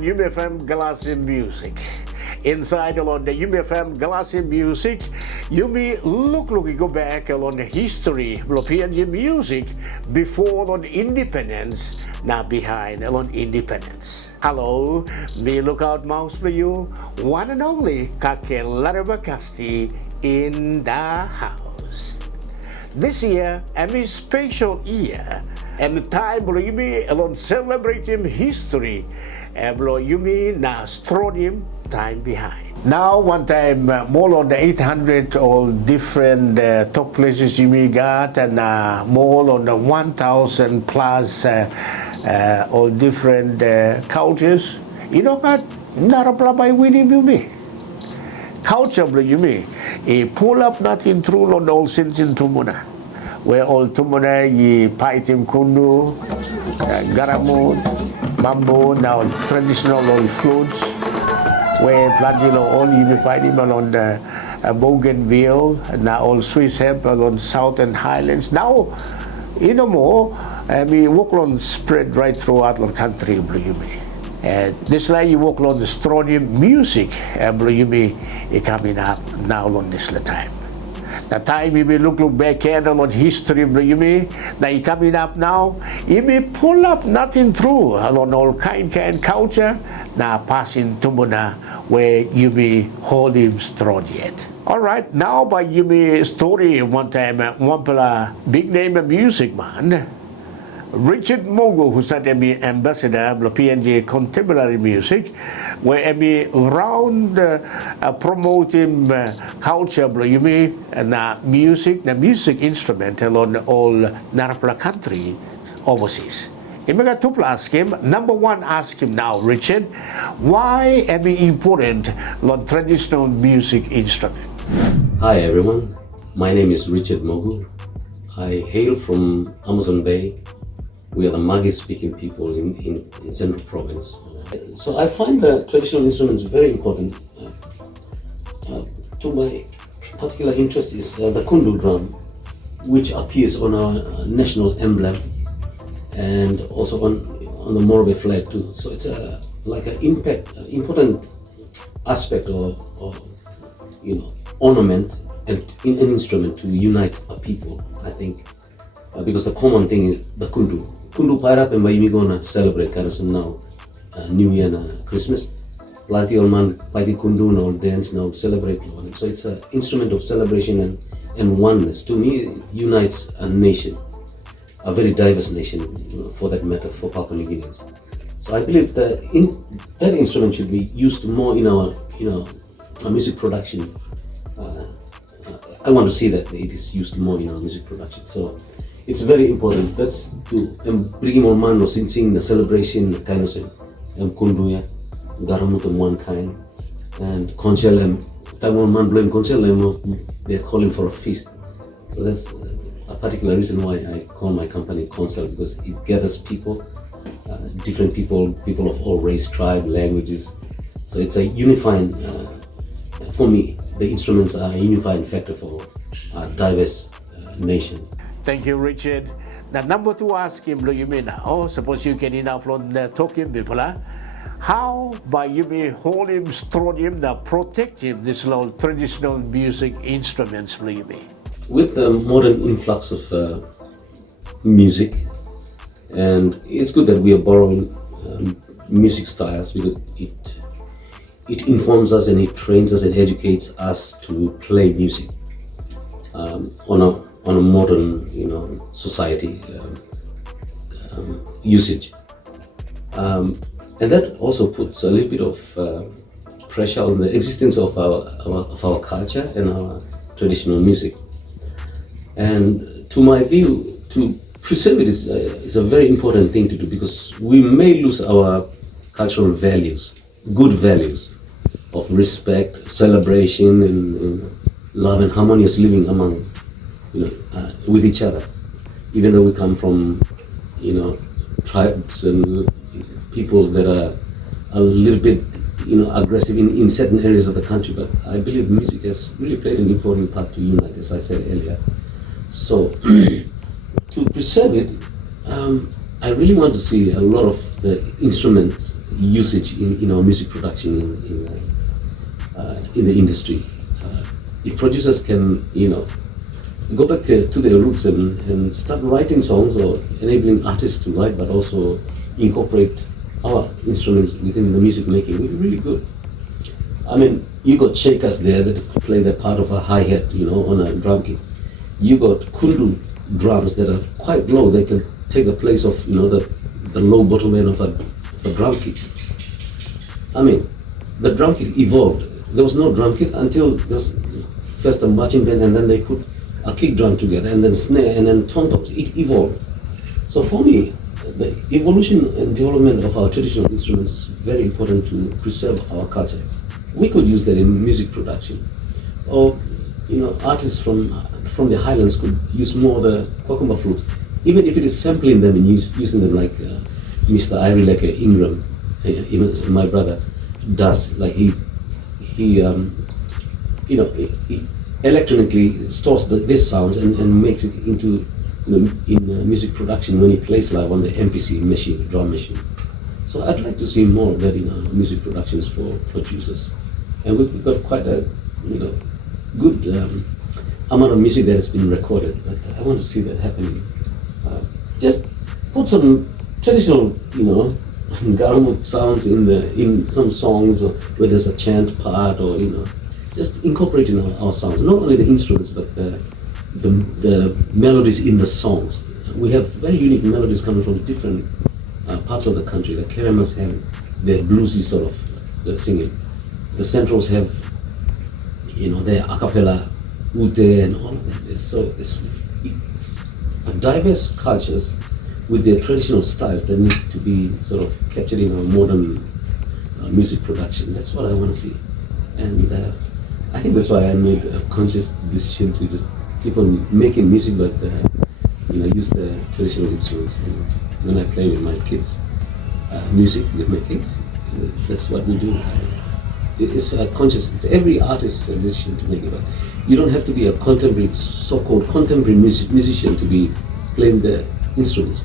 along Yumifm GALASIM Music. Inside along the Yumifm GALASIM Music, you may go back along the history of PNG music before on independence, now behind along independence. Hello, me look out mouse for you, one and only Kake Larabakasti in the house. This year, a special year, and time yumi along Selebreitim history, yumi na Strongim time behind. Now, one time, more on the 800 all different top places you may got, and more on the 1,000 plus all different cultures. You know what? Narapla by winning yumi. Culture yumi. Pull up nothing through on all sins in Tumuna. Where all Tumuna ye paitim kundu, garamut, mambo, now traditional old flutes. Where Plantilo all you may find him along the Bougainville, now all Swiss hemp along Southern Highlands. Now, you know more, we walk on spread right throughout the country, and this like you walk along the Strongim music, coming up now on this time. The time you may look back at on history, now coming up now, you may pull up nothing through along all kind culture, now passing Tumuna, where you may hold him strong yet. All right, now by you may story one time, one big name of music man, Richard Mogo, who's at ambassador of PNG contemporary music, where around promoting culture, and music, the music instrument along all Narapla country overseas. I'm going to ask him, number one, ask him now, Richard, why important on traditional music instrument? Hi everyone, my name is Richard Mogu. I hail from Amazon Bay. We are the Magi speaking people in Central Province. So I find the traditional instruments very important. To my particular interest is the kundu drum, which appears on our national emblem and also on the Morobe flag too. So it's like an important aspect or ornament and an instrument to unite a people, I think. Because the common thing is the kundu. Kundu pairap and we gonna celebrate GALASIM now, New Year and Christmas. Plati all man paiti kundu now dance now celebrate. So it's an instrument of celebration and oneness. To me, it unites a nation, a very diverse nation, for that matter, for Papua New Guineans. So I believe that that instrument should be used more in our music production. I want to see that it is used more in our music production. So it's very important. That's to bring more man sing the celebration kind of thing. Kunduya, garamut one kind, and konselem. Time one man blowing konselem, they're calling for a feast. So that's a particular reason why I call my company Consel, because it gathers people, different people of all race, tribe, languages. So it's a unifying. For me, the instruments are a unifying factor for a diverse nation. Thank you, Richard. Now, number two, ask him, you mean now, suppose you can enough on talking people, how by you may hold him, strong him, protect him, this traditional music instruments, you may? With the modern influx of music, and it's good that we are borrowing music styles because it informs us and it trains us and educates us to play music on a modern, society usage, and that also puts a little bit of pressure on the existence of our culture and our traditional music. And to my view, to preserve it is a very important thing to do, because we may lose our cultural values, good values of respect, celebration, and love and harmonious living among, with each other. Even though we come from, tribes and peoples that are a little bit, aggressive in certain areas of the country, but I believe music has really played an important part to unite, as I said earlier. So, to preserve it, I really want to see a lot of the instruments usage in our music production in the industry. If producers can, go back to their roots and start writing songs or enabling artists to write, but also incorporate our instruments within the music making, it would be really good. I mean, you got shakers there that play the part of a hi-hat, on a drum kit. You got kundu drums that are quite low. They can take the place of, the low bottom end of a drum kit. I mean, the drum kit evolved. There was no drum kit until there was first a marching band, and then they put a kick drum together, and then snare, and then tom-toms. It evolved. So for me, the evolution and development of our traditional instruments is very important to preserve our culture. We could use that in music production, or artists from the highlands could use more of the cucumber flutes, even if it is sampling them and using them like Mr. Irie Ingram, my brother, does. Like he electronically stores these sounds and makes it into in music production when he plays live on the MPC machine, drum machine. So I'd like to see more of that in our music productions for producers. And we've got quite a good amount of music that has been recorded, but I want to see that happening. Just put some traditional, Garamut sounds in some songs, or where there's a chant part, or just incorporating our sounds, not only the instruments but the melodies in the songs. We have very unique melodies coming from different parts of the country. The Keramas have their bluesy sort of the singing. The Centrals have, their a cappella, ute, and all of that. So it's diverse cultures with their traditional styles that need to be sort of captured in our modern music production. That's what I want to see. And I think that's why I made a conscious decision to just keep on making music, but use the traditional instruments. And when I play with my kids, music with my kids, that's what we do. It's a conscious. It's every artist's decision to make it. But you don't have to be a contemporary, so-called contemporary musician to be playing the instruments.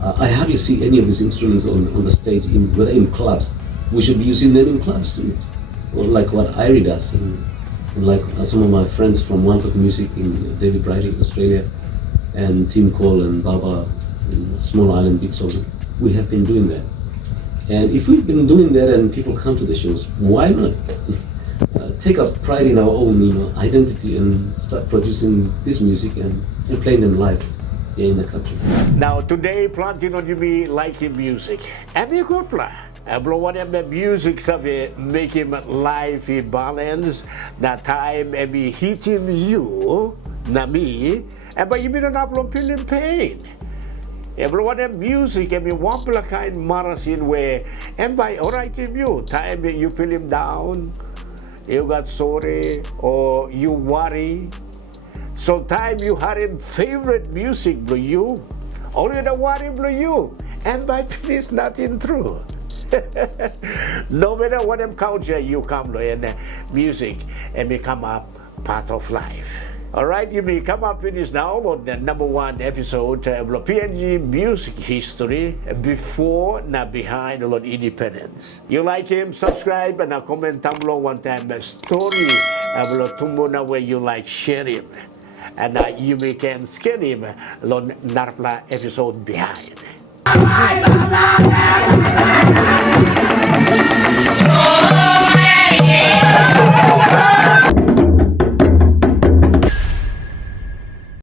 I hardly see any of these instruments on the stage, whether in clubs. We should be using them in clubs too, or like what Irie does, and like some of my friends from One Talk Music in Selebreitim, Australia, and Tim Cole and Baba in Small Island Big Soul. We have been doing that. And if we've been doing that and people come to the shows, why not take a pride in our own identity and start producing this music and playing them live here in the country. Now today, planting on you be liking music. And you could play. Blow whatever music sabi make him life in balance. Na time and be hitting you, na me, and but you be not upload feeling pain. Everyone have music and you want to kind marasin where and by alright you time you feel him down, you got sorry or you worry. Sometimes you had in favorite music blue you, only the worry blue you, and by it's nothing true. No matter what culture you come to in music and become a part of life. Alright, you may come up with this now on the #1 episode of PNG music history before na behind on independence. You like him, subscribe and comment down below one time a story about tumbo na where you like share him. And you may can Skelim on Narpla episode behind.